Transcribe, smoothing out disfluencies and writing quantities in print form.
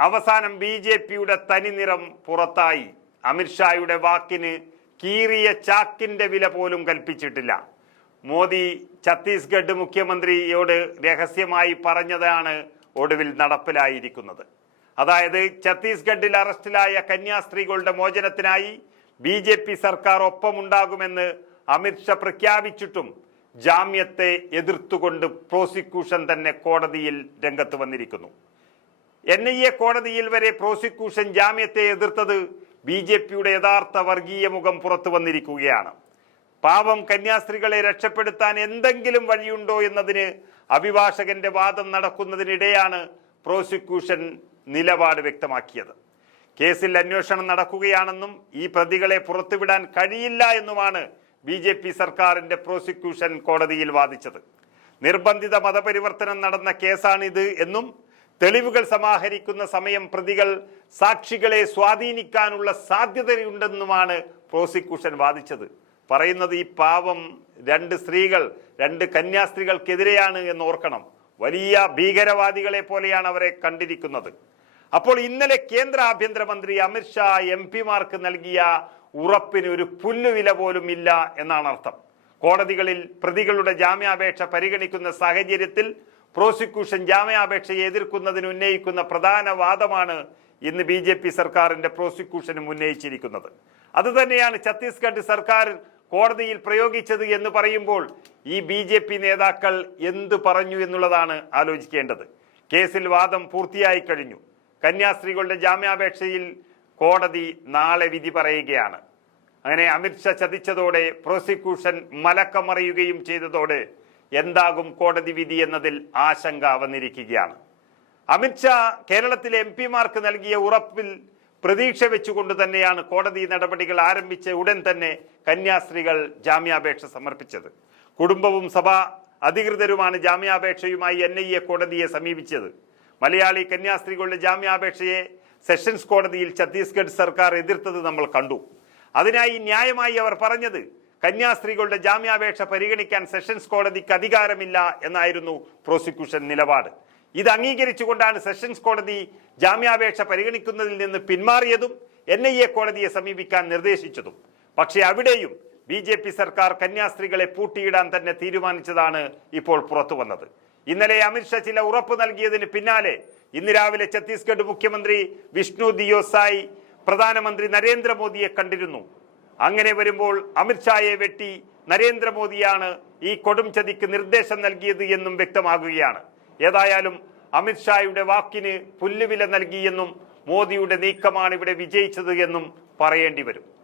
അവസാനം ബി.ജെ.പിയുടെ തനിനിറം പുറത്തായി. അമിത്ഷായുടെ വാക്കിന് കീറിയ ചാക്കിന്റെ വില പോലും കൽപ്പിച്ചിട്ടില്ല. മോദി ഛത്തീസ്ഗഡ് മുഖ്യമന്ത്രിയോട് രഹസ്യമായി പറഞ്ഞതാണ് ഒടുവിൽ നടപ്പിലായിരിക്കുന്നത്. അതായത് ഛത്തീസ്ഗഡിൽ അറസ്റ്റിലായ കന്യാസ്ത്രീകളുടെ മോചനത്തിനായി ബി.ജെ.പി. സർക്കാർ ഒപ്പമുണ്ടാകുമെന്ന് അമിത്ഷാ പ്രഖ്യാപിച്ചിട്ടും ജാമ്യത്തെ എതിർത്തുകൊണ്ട് പ്രോസിക്യൂഷൻ തന്നെ കോടതിയിൽ രംഗത്ത് വന്നിരിക്കുന്നു. NIA കോടതിയിൽ വരെ പ്രോസിക്യൂഷൻ ജാമ്യത്തെ എതിർത്തത് ബി.ജെ.പിയുടെ യഥാർത്ഥ വർഗീയ മുഖം പുറത്തു വന്നിരിക്കുകയാണ്. പാവം കന്യാസ്ത്രീകളെ രക്ഷപ്പെടുത്താൻ എന്തെങ്കിലും വഴിയുണ്ടോ എന്നതിന് അഭിഭാഷകന്റെ വാദം നടക്കുന്നതിനിടെയാണ് പ്രോസിക്യൂഷൻ നിലപാട് വ്യക്തമാക്കിയത്. കേസിൽ അന്വേഷണം നടക്കുകയാണെന്നും ഈ പ്രതികളെ പുറത്തുവിടാൻ കഴിയില്ല എന്നുമാണ് ബി.ജെ.പി. സർക്കാരിന്റെ പ്രോസിക്യൂഷൻ കോടതിയിൽ വാദിച്ചത്. നിർബന്ധിത മതപരിവർത്തനം നടന്ന കേസാണിത് എന്നും തെളിവുകൾ സമാഹരിക്കുന്ന സമയം പ്രതികൾ സാക്ഷികളെ സ്വാധീനിക്കാനുള്ള സാധ്യതയുണ്ടെന്നുമാണ് പ്രോസിക്യൂഷൻ വാദിച്ചത്. പറയുന്നത് ഈ പാവം രണ്ട് കന്യാസ്ത്രീകൾക്കെതിരെയാണ് എന്ന് ഓർക്കണം. വലിയ ഭീകരവാദികളെ പോലെയാണ് അവരെ കണ്ടിരിക്കുന്നത്. അപ്പോൾ ഇന്നലെ കേന്ദ്ര ആഭ്യന്തരമന്ത്രി അമിത്ഷാ MP-മാർക്ക് നൽകിയ ഉറപ്പിന് ഒരു പുല്ലുവില പോലും ഇല്ല എന്നാണ് അർത്ഥം. കോടതികളിൽ പ്രതികളുടെ ജാമ്യാപേക്ഷ പരിഗണിക്കുന്ന സാഹചര്യത്തിൽ പ്രോസിക്യൂഷൻ ജാമ്യാപേക്ഷയെ എതിർക്കുന്നതിന് ഉന്നയിക്കുന്ന പ്രധാന വാദമാണ് ഇന്ന് ബി.ജെ.പി. സർക്കാരിന്റെ പ്രോസിക്യൂഷനും ഉന്നയിച്ചിരിക്കുന്നത്. അതുതന്നെയാണ് ഛത്തീസ്ഗഡ് സർക്കാർ കോടതിയിൽ പ്രയോഗിച്ചത് എന്ന് പറയുമ്പോൾ ഈ ബി.ജെ.പി. നേതാക്കൾ എന്ത് പറഞ്ഞു എന്നുള്ളതാണ് ആലോചിക്കേണ്ടത്. കേസിൽ വാദം പൂർത്തിയായി കഴിഞ്ഞു. കന്യാസ്ത്രീകളുടെ ജാമ്യാപേക്ഷയിൽ കോടതി നാളെ വിധി പറയുകയാണ്. അങ്ങനെ അമിത്ഷാ ചതിച്ചതോടെ പ്രോസിക്യൂഷൻ മലക്കമറിയുകയും ചെയ്തതോടെ എന്താകും കോടതി വിധി എന്നതിൽ ആശങ്ക വന്നിരിക്കുകയാണ്. അമിത്ഷാ കേരളത്തിലെ MP-മാർക്ക് നൽകിയ ഉറപ്പിൽ പ്രതീക്ഷ വെച്ചുകൊണ്ട് തന്നെയാണ് കോടതി നടപടികൾ ആരംഭിച്ച ഉടൻ തന്നെ കന്യാസ്ത്രീകൾ ജാമ്യാപേക്ഷ സമർപ്പിച്ചത്. കുടുംബവും സഭാ അധികൃതരുമാണ് ജാമ്യാപേക്ഷയുമായി NIA കോടതിയെ സമീപിച്ചത്. മലയാളി കന്യാസ്ത്രീകളുടെ ജാമ്യാപേക്ഷയെ സെഷൻസ് കോടതിയിൽ ഛത്തീസ്ഗഡ് സർക്കാർ എതിർത്തത് നമ്മൾ കണ്ടു. അതിനായി ന്യായമായി അവർ പറഞ്ഞത് കന്യാസ്ത്രീകളുടെ ജാമ്യാപേക്ഷ പരിഗണിക്കാൻ സെഷൻസ് കോടതിക്ക് അധികാരമില്ല എന്നായിരുന്നു പ്രോസിക്യൂഷൻ നിലപാട്. ഇത് അംഗീകരിച്ചുകൊണ്ടാണ് സെഷൻസ് കോടതി ജാമ്യാപേക്ഷ പരിഗണിക്കുന്നതിൽ നിന്ന് പിന്മാറിയതും NIA കോടതിയെ സമീപിക്കാൻ നിർദ്ദേശിച്ചതും. പക്ഷേ അവിടെയും ബി.ജെ.പി. സർക്കാർ കന്യാസ്ത്രീകളെ പൂട്ടിയിടാൻ തന്നെ തീരുമാനിച്ചതാണ് ഇപ്പോൾ പുറത്തു വന്നത്. ഇന്നലെ അമിത്ഷാ ചില ഉറപ്പ് നൽകിയതിന് പിന്നാലെ ഇന്ന് രാവിലെ ഛത്തീസ്ഗഡ് മുഖ്യമന്ത്രി വിഷ്ണു ദിയോ സായ് പ്രധാനമന്ത്രി നരേന്ദ്രമോദിയെ കണ്ടിരുന്നു. അങ്ങനെ വരുമ്പോൾ അമിത്ഷായെ വെട്ടി നരേന്ദ്രമോദിയാണ് ഈ കൊടും ചതിക്ക് നിർദ്ദേശം നൽകിയത് എന്നും വ്യക്തമാകുകയാണ്. ഏതായാലും അമിത്ഷായുടെ വാക്കിന് പുല്ലുവില നൽകിയെന്നും മോദിയുടെ നീക്കമാണ് ഇവിടെ വിജയിച്ചത് എന്നും പറയേണ്ടി വരും.